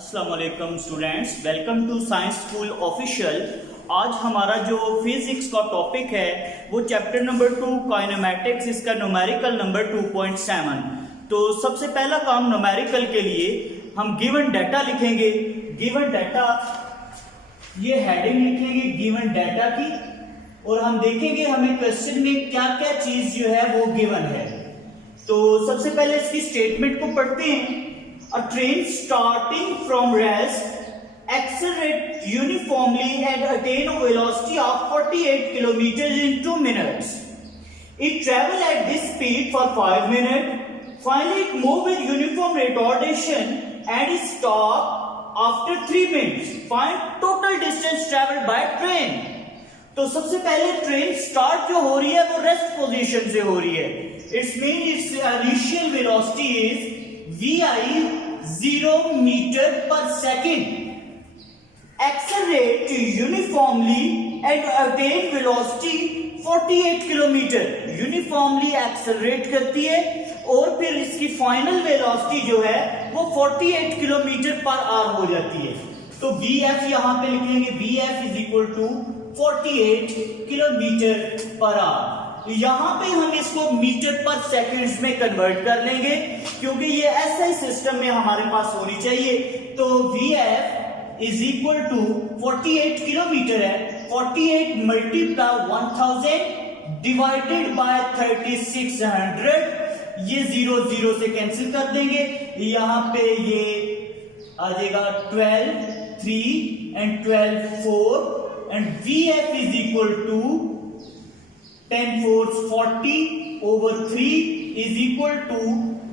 अस्सलाम वालेकुम students, welcome to science school official. आज हमारा जो फिजिक्स का टॉपिक है वो चैप्टर नंबर 2 काइनेमैटिक्स, इसका न्यूमेरिकल नंबर 2.7। तो सबसे पहला काम न्यूमेरिकल के लिए हम गिवन डाटा लिखेंगे। गिवन डाटा, ये हेडिंग लिखेंगे गिवन डाटा की, और हम देखेंगे हमें क्वेश्चन में क्या क्या चीज जो है वो गिवन है। तो सबसे पहले इसकी स्टेटमेंट को पढ़ते हैं। A train starting from rest accelerate uniformly and attain a velocity of 48 kilometers in 2 minutes. It travel at this speed for 5 minutes. Finally, it move with uniform retardation and it stop after 3 minutes. Find total distance traveled by train. तो सबसे पहले train start जो हो रही है वो rest position से हो रही है। It's mean it's initial velocity is vi 0 meter per second. Accelerate uniformly and attain velocity 48 kilometer. Uniformly accelerate करती है और फिर इसकी फाइनल वेलोसिटी जो है वो 48 किलोमीटर पर आवर हो जाती है। तो vf यहां पे लिखेंगे vf is equal to 48 kilometre per hour. यहां पे हम इसको मीटर पर सेकंड्स में कन्वर्ट कर लेंगे क्योंकि ये एसआई सिस्टम में हमारे पास होनी चाहिए। तो vf is equal to 48 kilometre है, 48 मल्टीप्लाई 1000 डिवाइडेड बाय 3600। ये 0 0 से कैंसिल कर देंगे, यहां पे ये आ जाएगा 12 3 and 12 4 and vf is equal to 10 4 40 over 3 is equal to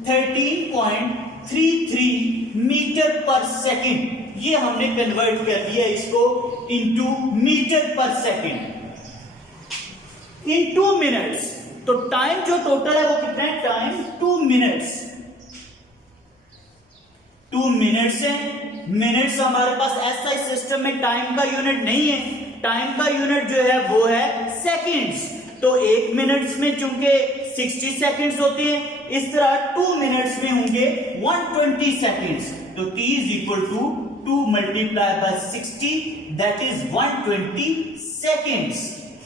13.33 metre per second. ये हमने कन्वर्ट कर दिया इसको into metre per second in 2 minutes. तो टाइम जो टोटल है वो कितना है? Time 2 minutes. 2 मिनट्स है। मिनट्स हमारे पास एसआई सिस्टम में टाइम का यूनिट नहीं है, टाइम का यूनिट जो है वो है सेकंड्स। तो 1 मिनट्स में चूंकि 60 सेकंड्स होते हैं, इस तरह 2 मिनट्स में होंगे 120 सेकंड्स। तो t is equal to 2 multiply by 60 that is 120 seconds.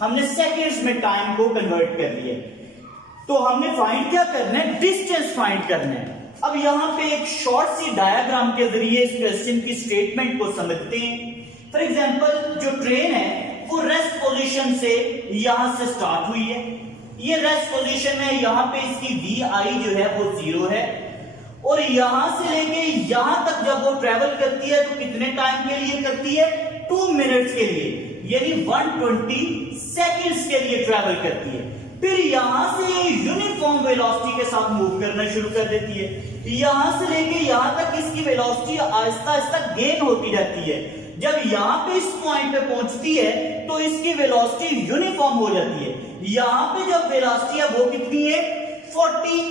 हमने सेकंड्स में टाइम को कन्वर्ट कर लिया। तो हमने फाइंड क्या करना है? डिस्टेंस फाइंड करना है। अब यहां पे एक शॉर्ट सी डायग्राम के जरिए इस क्वेश्चन की स्टेटमेंट को समझते हैं। फॉर एग्जांपल, जो ट्रेन है वो रेस्ट पोजीशन से यहां से स्टार्ट हुई है, ये रेस्ट पोजीशन है, यहां पे इसकी vi जो है वो 0 है, और यहां से लेके यहां तक जब वो ट्रेवल करती है तो कितने टाइम के लिए करती है? 2 मिनट्स के लिए, यानी 120 सेकंड्स के लिए ट्रेवल करती है। फिर यहां से ये यूनिफॉर्म वेलोसिटी के साथ मूव करना शुरू कर देती है। यहां से लेके यहां तक इसकी वेलोसिटी आहिस्ता आहिस्ता गेन होती जाती है। जब यहां पे इस पॉइंट पे पहुंचती है तो इसकी वेलोसिटी यूनिफॉर्म हो जाती है। यहां पे जब वेलोसिटी है वो कितनी है? 40।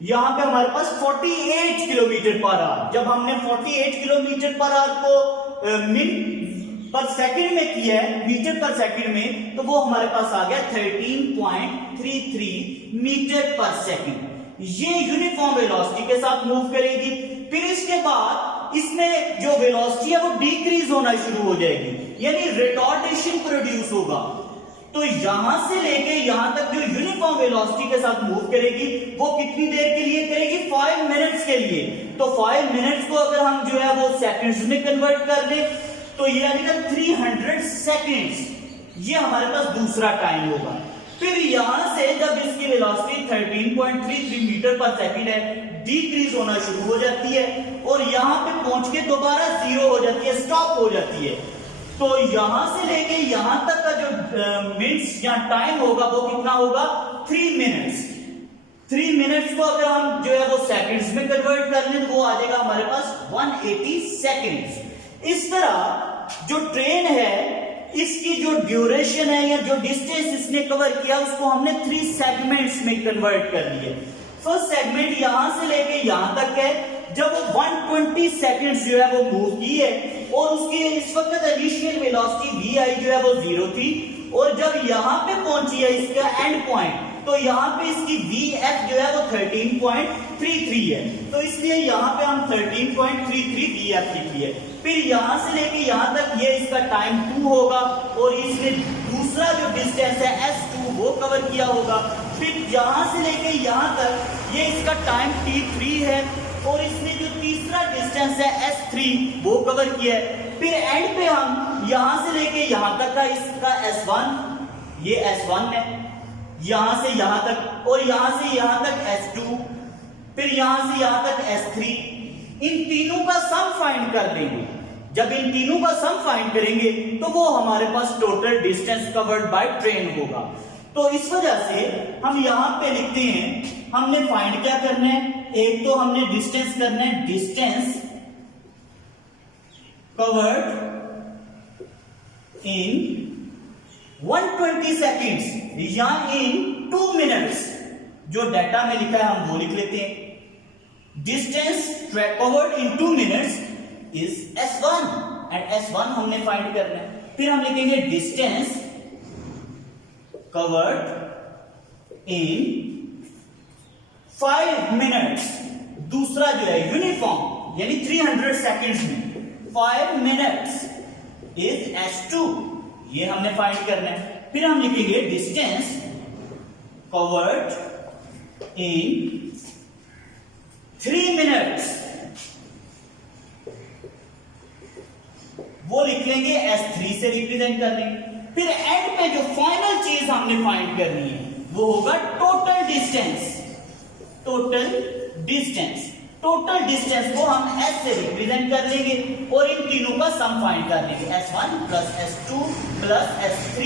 यहां पे हमारे पास 48 किलोमीटर पर आवर। जब हमने 48 किलोमीटर पर आवर को मिनट पर सेकंड में किया है, मीटर पर सेकंड में, तो वो हमारे पास आ गया 13.33 मीटर पर सेकंड। ये यूनिफॉर्म वेलोसिटी के साथ मूव करेगी। फिर इसके बाद इसमें जो वेलोसिटी है वो डिक्रीज होना शुरू हो जाएगी, यानी रिटार्डेशन प्रोड्यूस होगा। तो यहां से लेके यहां तक जो यूनिफॉर्म वेलोसिटी के साथ मूव करेगी वो कितनी देर के लिए करेगी? 5 मिनट्स के लिए। तो 5 मिनट्स को अगर हम जो है वो सेकंड्स में कन्वर्ट कर दें तो ये आएगा 300 सेकंड्स। ये हमारे पास दूसरा टाइम होगा। फिर यहां से जब इसकी वेलोसिटी 13.33 मीटर पर सेकंड है, डिक्रीज होना शुरू हो जाती है और यहां पे पहुंच के दोबारा 0 हो जाती है, स्टॉप हो जाती है। तो यहां से लेके यहां तक का जो मिनट्स या टाइम होगा वो कितना होगा? 3 मिनट्स। 3 मिनट्स को अगर हम जो है वो सेकंड्स में कन्वर्ट कर लें तो वो आ जाएगा हमारे पास 180 सेकंड्स। इस तरह जो ट्रेन है इसकी जो ड्यूरेशन है या जो डिस्टेंस इसने कवर किया उसको हमने 3 सेगमेंट्स में कन्वर्ट कर लिए। फर्स्ट सेगमेंट यहां से लेके यहां तक है, जब वो 120 सेकंड्स जो है वो मूव की है और उसकी इस वक्त इनिशियल वेलोसिटी vi जो है वो 0 थी, और जब यहां पे पहुंची है इसका एंड पॉइंट तो यहाँ पे इसकी VF जो है वो 13.33 है, तो इसलिए यहाँ पे हम 13.33 VF लिखिए। फिर यहाँ से लेके यहाँ तक ये इसका टाइम 2 होगा और इसमें दूसरा जो डिस्टेंस है S2 वो कवर किया होगा। फिर यहाँ से लेके यहाँ तक ये इसका टाइम T3 है और इसमें जो तीसरा डिस्टेंस है S3 वो कवर किया है। फिर एंड पे हम यहाँ से लेके यहाँ तक का इसका S1, ये S1 है, यहाँ से यहाँ तक और यहाँ से यहाँ तक S2, फिर यहाँ से यहाँ तक S3, इन तीनों का सम फाइंड कर देंगे। जब इन तीनों का सम फाइंड करेंगे तो वो हमारे पास total distance covered by train होगा। तो इस वजह से हम यहां पे लिखते हैं, हमने फाइंड क्या करना है, एक तो हमने डिस्टेंस करना है, डिस्टेंस कवर्ड इन 120 सेकेंड्स या इन 2 मिनट्स। जो डाटा में लिखा है हम वो लिख लेते हैं। Distance covered in 2 minutes is S1 and S1 हमने फाइंड करना है। फिर हम लिखेंगे डिस्टेंस कवर्ड इन 5 मिनट्स, दूसरा जो है यूनिफॉर्म यानी 300 सेकेंड्स में 5 मिनट्स इज S2, ये हमने फाइंड करना है। फिर हम लिखेंगे डिस्टेंस कवर्ड इन 3 मिनट्स, वो लिख लेंगे S3 से रिप्रेजेंट कर लेंगे। फिर एंड पे जो फाइनल चीज हमने फाइंड करनी है वो होगा total distance. Total distance, total distance को हम S से रिप्रेजेंट कर लेंगे और इन तीनों का सम फाइंड कर लेंगे, S1 plus S2 plus S3,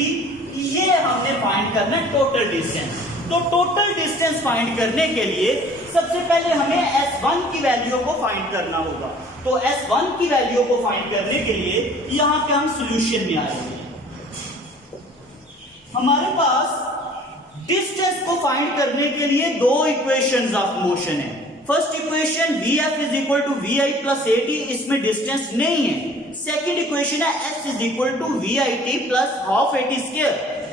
ये हमने फाइंड करना है टोटल डिस्टेंस। तो टोटल डिस्टेंस फाइंड करने के लिए सबसे पहले हमें S1 की वैल्यू को फाइंड करना होगा। तो S1 की वैल्यू को फाइंड करने के लिए यहां पे हम सॉल्यूशन में आएंगे। हमारे पास डिस्टेंस को फाइंड करने के लिए दो इक्वेशंस ऑफ मोशन है। First equation VF is equal to VI plus AT, इसमें डिस्टेंस नहीं है। सेकेंड इक्वेशन है S is equal to VIT plus half AT square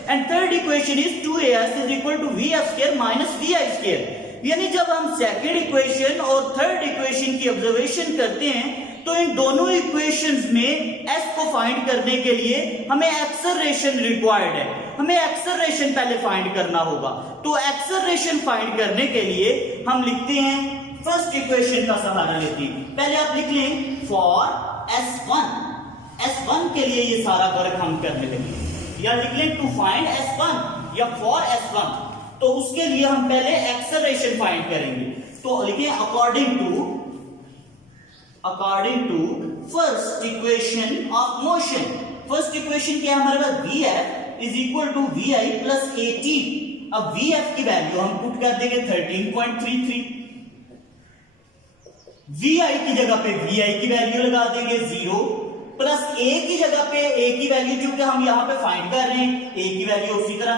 and third equation is 2AS is equal to VF square minus VI square. यानी जब हम second equation और third equation की observation करते हैं तो इन दोनों इक्वेशंस में S को फाइंड करने के लिए हमें एक्सेलरेशन रिक्वायर्ड है, हमें एक्सेलरेशन पहले फाइंड करना होगा। तो एक्सेलरेशन फाइंड करने के लिए हम लिखते हैं, फर्स्ट इक्वेशन का सहारा लेते हैं। पहले आप लिख लें फॉर S1 के लिए ये सारा वर्क हम करने लगे, या लिख लें टू फाइंड S1 या फॉर S1। तो उसके लिए हम पहले एक्सेलरेशन फाइंड करेंगे। तो लिखिए according to first equation of motion. First equation क्या है हमारे पास, VF is equal to VI plus AT। अब VF की वैल्यू हम पुट कर देंगे 13.33, VI की जगह पे VI की वैल्यू लगा देंगे 0 प्लस A की जगह पे A की वैल्यू, क्योंकि हम यहां पे फाइंड कर रहे हैं A की वैल्यू, उसी तरह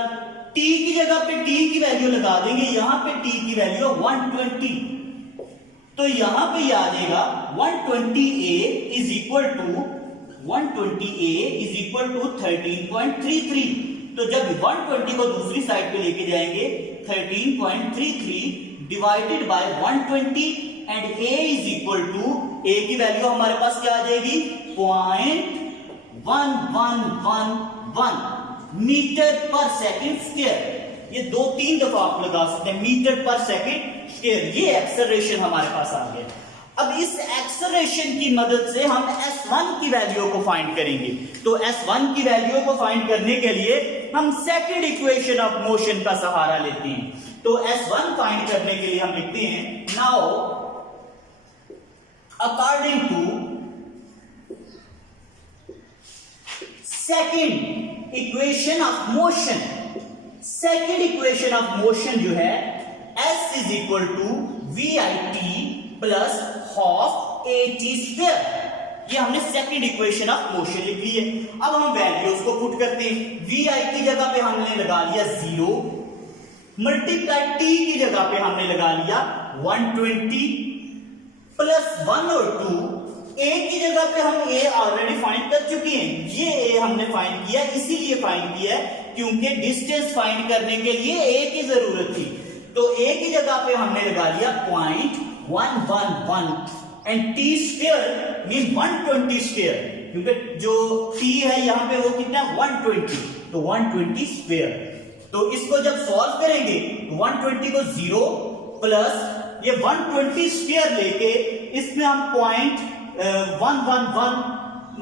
T की जगह पे T की वैल्यू लगा देंगे, यहां पे T की वैल्यू 120, तो यहां पे आ जाएगा 120A इज इक्वल टू 13.33। तो जब 120 को दूसरी साइड पे लेके जाएंगे 13.33 divided by 120 and A is equal to, A की वैल्यू हमारे पास क्या आ जाएगी 0.1111 मीटर पर सेकंड स्क्वायर। ये 2-3 दफा आप लगा सकते हैं, मीटर पर सेकंड स्क्वायर। ये एक्सेलरेशन हमारे पास आ गया। अब इस एक्सेलरेशन की मदद से हम S1 की वैल्यू को फाइंड करेंगे। तो S1 की वैल्यू को फाइंड करने के लिए हम सेकंड इक्वेशन ऑफ मोशन का सहारा लेते हैं। तो S1 फाइंड करने के लिए हम लिखते हैं, now according to second equation of motion, second equation of motion जो है S is equal to VIT plus half AT square. ये हमने सेकंड इक्वेशन ऑफ मोशन लिख ली है। अब हम वैल्यूज को पुट करते हैं। VI की जगह पे हमने लगा लिया 0 मल्टीप्लाई T की जगह पे हमने लगा लिया 120 प्लस 1 और 2। A की जगह पे हम A ऑलरेडी फाइंड कर चुके हैं, ये A हमने फाइंड किया, इसीलिए फाइंड किया है क्योंकि डिस्टेंस फाइंड करने के लिए a की जरूरत थी। तो a की जगह पे हमने लगा लिया 0.111 and t square mean 120 square, क्योंकि जो t है यहाँ पे वो कितना 120, तो 120 स्क्वायर। तो इसको जब सॉल्व करेंगे तो 120 को 0 प्लस ये 120 स्क्वायर लेके इसमें हम 0.111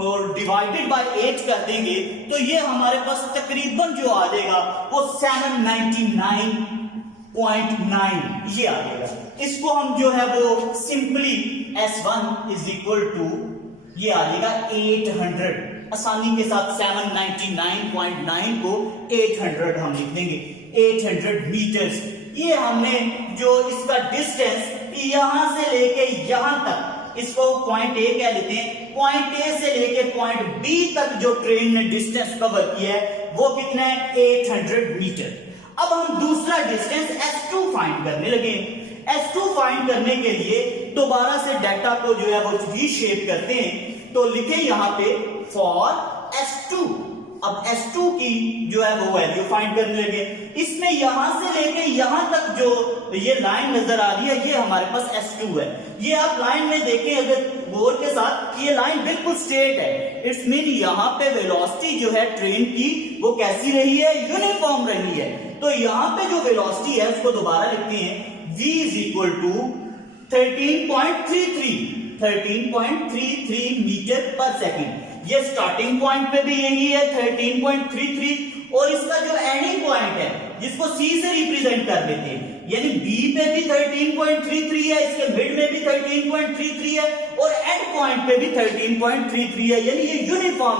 और डिवाइडेड बाय 8 कर देंगे, तो ये हमारे पास तकरीबन जो आ जाएगा वो 799.9 ये आ जाएगा। इसको हम जो है वो simply S1 is equal to ये आ जाएगा 800, आसानी के साथ 799.9 को 800 हम लिख देंगे, 800 मीटर्स। ये हमने जो इसका डिस्टेंस यहां से लेके यहां तक, इसको पॉइंट ए कह लेते हैं, पॉइंट ए से लेके पॉइंट बी तक जो ट्रेन ने डिस्टेंस कवर किया है वो कितना है 800 मीटर। अब हम दूसरा डिस्टेंस S2 फाइंड करने लगे। S2 फाइंड करने के लिए दोबारा से डाटा को जो है वो रीशेप करते हैं, तो लिखे यहां पे फॉर S2। अब S2 की जो है वो वैल्यू फाइंड करने लगे। इसमें यहां से लेके यहां तक जो ये लाइन नजर आ रही है ये हमारे पास S2 है। ये आप लाइन में देखें अगर गौर के साथ, ये लाइन बिल्कुल स्ट्रेट है। इट्स मीन यहाँ पे वेलोसिटी जो है ट्रेन की वो कैसी रही है, यूनिफॉर्म रही है। तो यहाँ पे जो वेलोसिटी है उसको दोबारा लिखते हैं v is equal to 13.33 metre per second. ये स्टार्टिंग पॉइंट पे भी यही है 13.33, और इसका जो एंडिंग पॉइंट है जिसको c से रिप्रेजेंट कर देते हैं, यानी b पे भी 13.33 है, इसके मिड में भी 13.33 है और एंड पॉइंट पे भी 13.33 है। यानी ये यूनिफॉर्म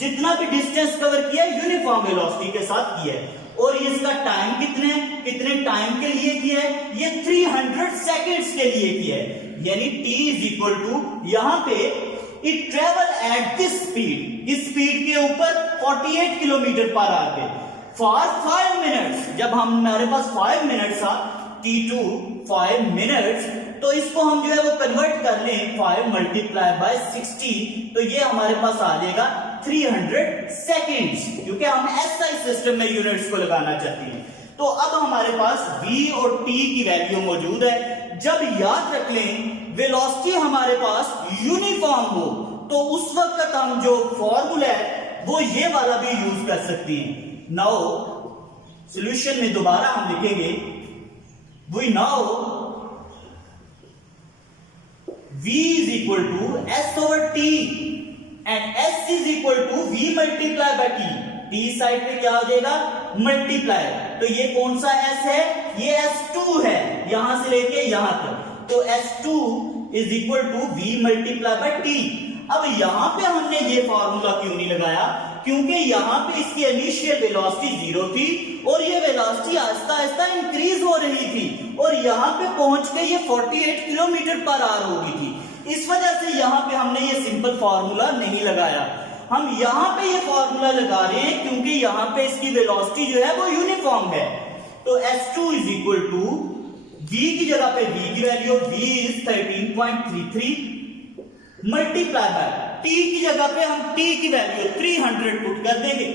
जितना भी डिस्टेंस कवर किया है यूनिफॉर्म वेलोसिटी के साथ किया है। और ये इसका टाइम कितने टाइम के लिए किया है, ये 300 सेकेंड्स के लिए किया है। यानी t इज इक्वल टू यहां पे it travel at this speed, इस स्पीड के ऊपर 48 किलोमीटर पर आवर पे फॉर 5 मिनट्स। जब हमारे पास 5 मिनट्स था t2 5 मिनट्स, तो इसको हम जो है वो कन्वर्ट कर लें 5 मल्टीप्लाई बाय 60, तो ये हमारे पास आ जाएगा 300 सेकेंड्स, क्योंकि हम SI सिस्टम में यूनिट्स को लगाना चाहते हैं। तो अब हमारे पास v और t की वैल्यू मौजूद है। जब याद रख लें वेलोसिटी हमारे पास यूनिफॉर्म हो तो उस वक्त हम जो फॉर्मूला है वो ये वाला भी यूज कर सकते हैं। नाउ सॉल्यूशन में दोबारा हम लिखेंगे we now v is equal to s over t and s is equal to v multiply by t। t side पे क्या हो जाएगा मल्टीप्लाई, तो ये कौन सा s है, ये s2 है यहां से लेके यहां तक, तो s2 is equal to v multiply by t। अब यहां पे हमने ये फार्मूला क्यों नहीं लगाया, क्योंकि यहां पे इसकी इनिशियल वेलोसिटी 0 थी और ये वेलोसिटी आहिस्ता आहिस्ता इंक्रीज हो रही थी और यहां पे पहुंच के ये 48 किलोमीटर पर आवर हो गई थी। इस वजह से यहां पे हमने ये सिंपल फार्मूला नहीं लगाया। हम यहां पे ये फार्मूला लगा रहे हैं क्योंकि यहां पे इसकी वेलोसिटी जो है वो यूनिफॉर्म है। तो S2 is equal to v की जगह पे v की value v is 13.33 multiply by t की जगह पे हम t की वैल्यू 300 पुट कर देंगे।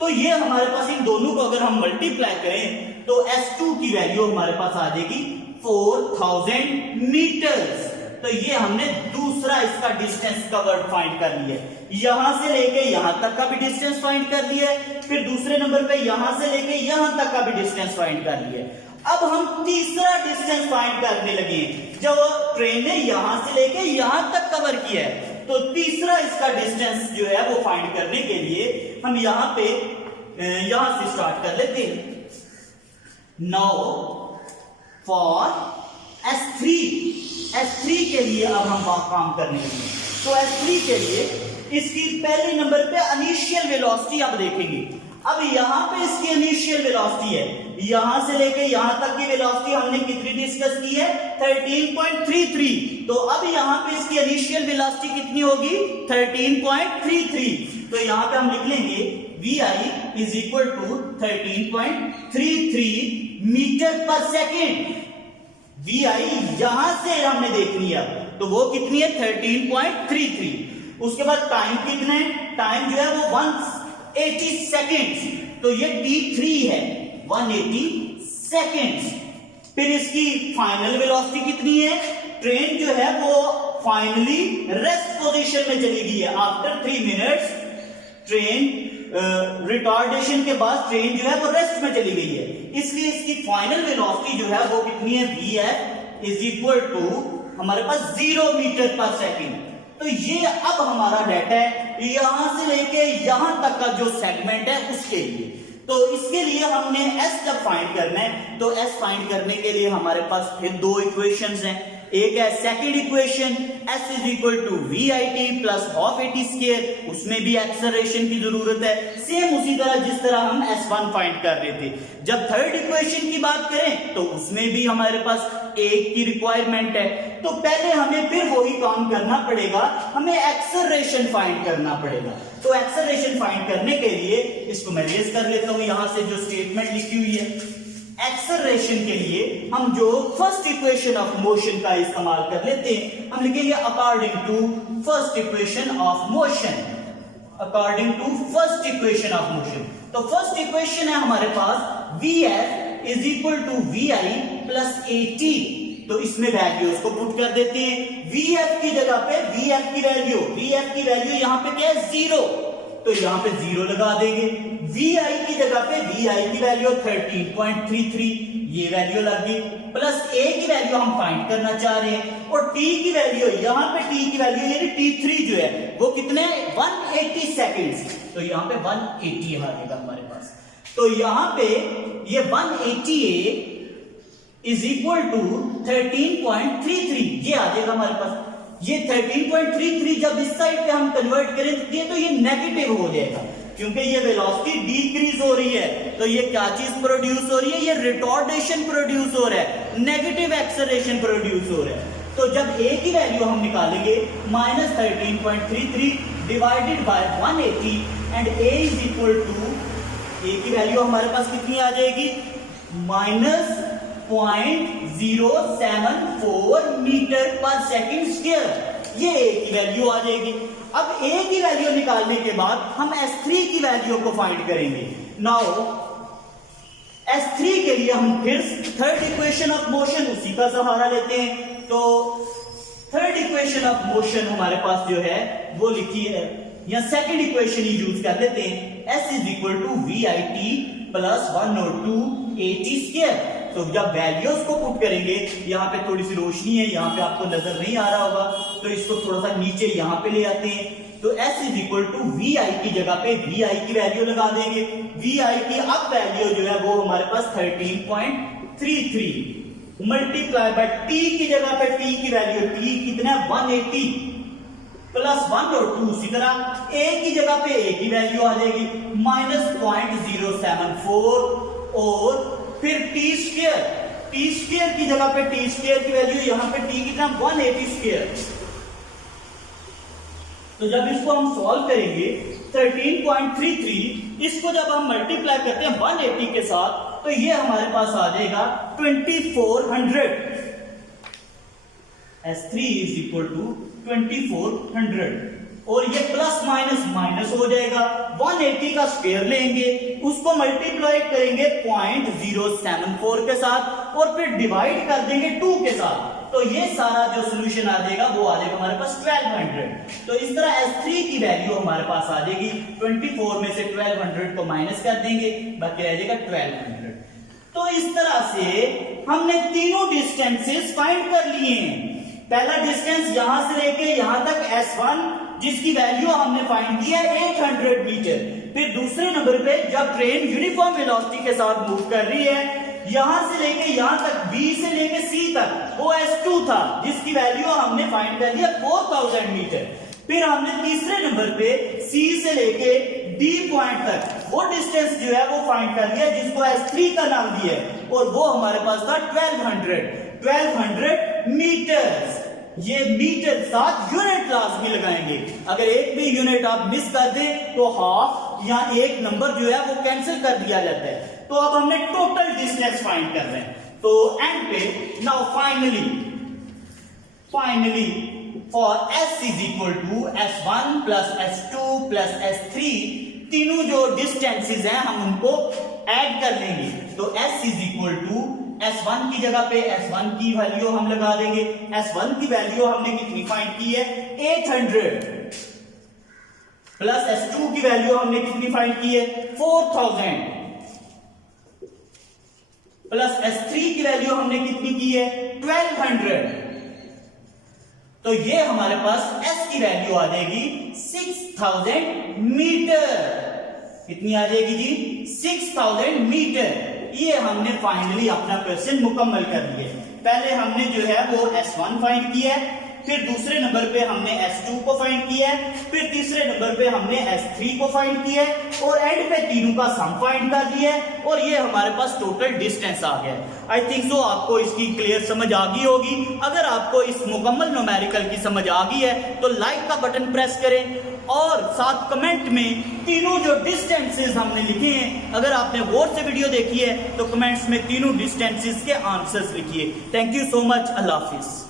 तो ये हमारे पास इन दोनों को अगर हम मल्टीप्लाई करें तो S2 की वैल्यू हमारे पास आ जाएगी 4000 मीटर्स। तो ये हमने दूसरा इसका डिस्टेंस कवर्ड फाइंड कर लिया है। यहां से लेके यहां तक का भी डिस्टेंस फाइंड कर लिया है, फिर दूसरे नंबर पे यहां से लेके यहां तक का भी डिस्टेंस फाइंड कर लिया है। अब हम तीसरा डिस्टेंस फाइंड करने लगे, जब ट्रेन ने यहां से लेके यहां तक कवर किया है, तो तीसरा इसका डिस्टेंस जो है वो फाइंड करने के लिए हम यहां पे यहां से स्टार्ट कर लेते हैं। नाउ फॉर S3 के लिए अब हम काम करने लगे। तो S3 के लिए इसकी पहले नंबर पे इनिशियल वेलोसिटी अब देखेंगे। अब यहां पे इसकी इनिशियल वेलोसिटी है, यहां से लेके यहां तक की वेलोसिटी हमने कितनी डिस्कस की है 13.33। तो अब यहां पे इसकी इनिशियल वेलोसिटी कितनी होगी 13.33। तो यहां पे हम लिख लेंगे vi is equal to 13.33 metre per second. vi यहां से हमने देख लिया तो वो कितनी है 13.33। उसके बाद टाइम कितना है, टाइम जो है वो 1 180 सेकेंड्स, तो ये t3 है 180 सेकेंड्स। फिर इसकी फाइनल वेलोसिटी कितनी है? ट्रेन जो है वो फाइनली रेस्ट पोजीशन में चली गई है। आफ्टर 3 मिनट्स ट्रेन रिटार्डेशन के बाद ट्रेन जो है वो रेस्ट में चली गई है, इसलिए इसकी फाइनल वेलोसिटी जो है वो कितनी है? vf इज इक्वल टू हमारे पास 0 मीटर पर सेकेंड। तो ये अब हमारा डाटा है यहां से लेके यहां तक का जो सेगमेंट है उसके लिए। तो इसके लिए हमने s जब फाइंड करना है, तो s फाइंड करने के लिए हमारे पास फिर दो इक्वेशंस हैं। एक है second equation s is equal to V I T plus half A T square, उसमें भी एक्सेलरेशन की जरूरत है, सेम उसी तरह जिस तरह हम s1 फाइंड कर रहे थे। जब थर्ड इक्वेशन की बात करें तो उसमें भी हमारे पास एक की रिक्वायरमेंट है, तो पहले हमें फिर वही काम करना पड़ेगा, हमें एक्सेलरेशन फाइंड करना पड़ेगा। तो एक्सेलरेशन फाइंड करने के लिए इसको मैं रेज कर लेता हूं, यहां से जो स्टेटमेंट लिखी हुई है एक्सेलरेशन के लिए हम जो फर्स्ट इक्वेशन ऑफ मोशन का इस्तेमाल कर लेते हैं, हम लिखेंगे according to first equation of motion, according to first equation of motion. तो फर्स्ट इक्वेशन है हमारे पास vf is equal to vi plus at, तो इसमें वैल्यूज को पुट कर देते हैं। vf की जगह पे vf की वैल्यू यहां पे क्या है? 0, तो यहां पे 0 लगा देंगे। vi की जगह पे vi की वैल्यू 13.33, ये वैल्यू लग गई, प्लस a की वैल्यू हम फाइंड करना चाह रहे हैं, और t की वैल्यू यहां पे t की वैल्यू यानी t3 जो है वो कितने 180 सेकेंड्स, तो यहां पे 180 आ जाएगा हमारे पास। तो यहां पे ये 180a इज इक्वल टू 13.33, ये आ जाएगा हमारे पास। ये 13.33 जब इस साइड पे हम कन्वर्ट करेंगे तो ये नेगेटिव हो जाएगा, क्योंकि ये वेलोसिटी डिक्रीज हो रही है, तो ये क्या चीज प्रोड्यूस हो रही है? ये रिटार्डेशन प्रोड्यूस हो रहा है, नेगेटिव एक्सेलरेशन प्रोड्यूस हो रहा है। तो जब a की वैल्यू हम निकालेंगे -13.33 divided by 180 and a is equal to, a की वैल्यू हमारे पास कितनी आ जाएगी? -0.074 मीटर पर सेकेंड स्क्वायर, ये a की वैल्यू आ जाएगी। अब a की वैल्यू निकालने के बाद हम s3 की वैल्यू को फाइंड करेंगे। नाउ s3 के लिए हम फिर थर्ड इक्वेशन ऑफ मोशन उसी का सहारा लेते हैं। तो थर्ड इक्वेशन ऑफ मोशन हमारे पास जो है वो लिखी है, या सेकंड इक्वेशन ही यूज कर लेते हैं, s is equal to V I T plus 102 at square. तो जब वैल्यूज को पुट करेंगे, यहाँ पे थोड़ी सी रोशनी है, यहाँ पे आपको नजर नहीं आ रहा होगा, तो इसको थोड़ा सा नीचे यहाँ पे ले आते हैं। तो s is equal to V I की जगह पे वी आई की वैल्यू लगा देंगे। वी आई की अब वैल्यू जो है वो हमारे पास 13.33 मल्टीप्लाई बाय t की जगह पे t की वैल्यू t कितना 180 प्लस 102, उसी तरह a की जगह पे a की वैल्यू आ जाएगी -0.074, और फिर टी स्क्वायर की जगह पे टी स्क्वायर की वैल्यू यहां पे t कितना 180 स्क्वायर। तो जब इसको हम सॉल्व करेंगे 13.33, इसको जब हम मल्टीप्लाई करते हैं 180 के साथ, तो ये हमारे पास आ जाएगा 2400। S3 इज इक्वल टू 2400, और ये प्लस माइनस हो जाएगा। 180 का स्क्वायर लेंगे, उसको मल्टीप्लाई करेंगे 0.074 के साथ, और फिर डिवाइड कर देंगे 2 के साथ, तो ये सारा जो सोल्यूशन आ जाएगा वो आ जाएगा हमारे पास 1200। तो इस तरह S3 की वैल्यू हमारे पास आ जाएगी, 24 में से 1200 को माइनस कर देंगे, बाकी रह जाएगा 1200। तो इस तरह से हमने तीनों डिस्टेंसेस फाइंड कर लिए हैं। पहला डिस्टेंस यहां से लेके यहां तक S1, जिसकी वैल्यू हमने फाइंड की है 800 मीटर। फिर दूसरे नंबर पे जब ट्रेन यूनिफॉर्म वेलोसिटी के साथ मूव कर रही है, यहां से लेके यहां तक B से लेके C तक वो S2 था, जिसकी वैल्यू हमने फाइंड कर लिया 4000 मीटर। फिर हमने तीसरे नंबर पे C से लेके D पॉइंट तक वो डिस्टेंस जो है वो फाइंड कर लिया, जिसको S3 का नाम दिया है, और वो हमारे पास था 1200 मीटर्स। ये मीटर साथ यूनिट लाजमी लगाएंगे, अगर एक भी यूनिट आप मिस कर दें तो हाफ या एक नंबर जो है वो कैंसिल कर दिया जाता है। तो अब हमने टोटल डिस्टेंस फाइंड कर रहे हैं। तो एंड पे now finally for S is equal to S1 plus S2 plus S3 तीनों जो डिस्टेंसेस हैं हम उनको ऐड कर लेंगे। तो s is equal to S1 की जगह पे S1 की वैल्यू हम लगा देंगे। S1 की वैल्यू हमने कितनी फाइंड की है 800 प्लस S2 की वैल्यू हमने कितनी फाइंड की है 4000 प्लस S3 की वैल्यू हमने कितनी की है 1200। तो ये हमारे पास S की वैल्यू आ जाएगी 6000 मीटर। कितनी आ जाएगी जी 6000 मीटर। ये हमने फाइनली अपना क्वेश्चन मुकम्मल कर लिए। पहले हमने जो है वो S1 फाइंड किया है, फिर दूसरे नंबर पे हमने S2 को फाइंड किया है, फिर तीसरे नंबर पे हमने S3 को फाइंड किया है और एंड पे तीनों का सम फाइंड कर दिया है और ये हमारे पास टोटल डिस्टेंस आ गया। आई थिंक सो आपको इसकी क्लियर समझ आ गई होगी। अगर आपको इस मुकम्मल न्यूमेरिकल की समझ आ गई है तो लाइक का बटन प्रेस करें और साथ कमेंट में तीनों जो डिस्टेंसेस हमने लिखे हैं, अगर आपने गौर से वीडियो देखी है तो कमेंट्स में तीनों डिस्टेंसेस के आंसर्स लिखिए। Thank you so much. Allah Hafiz.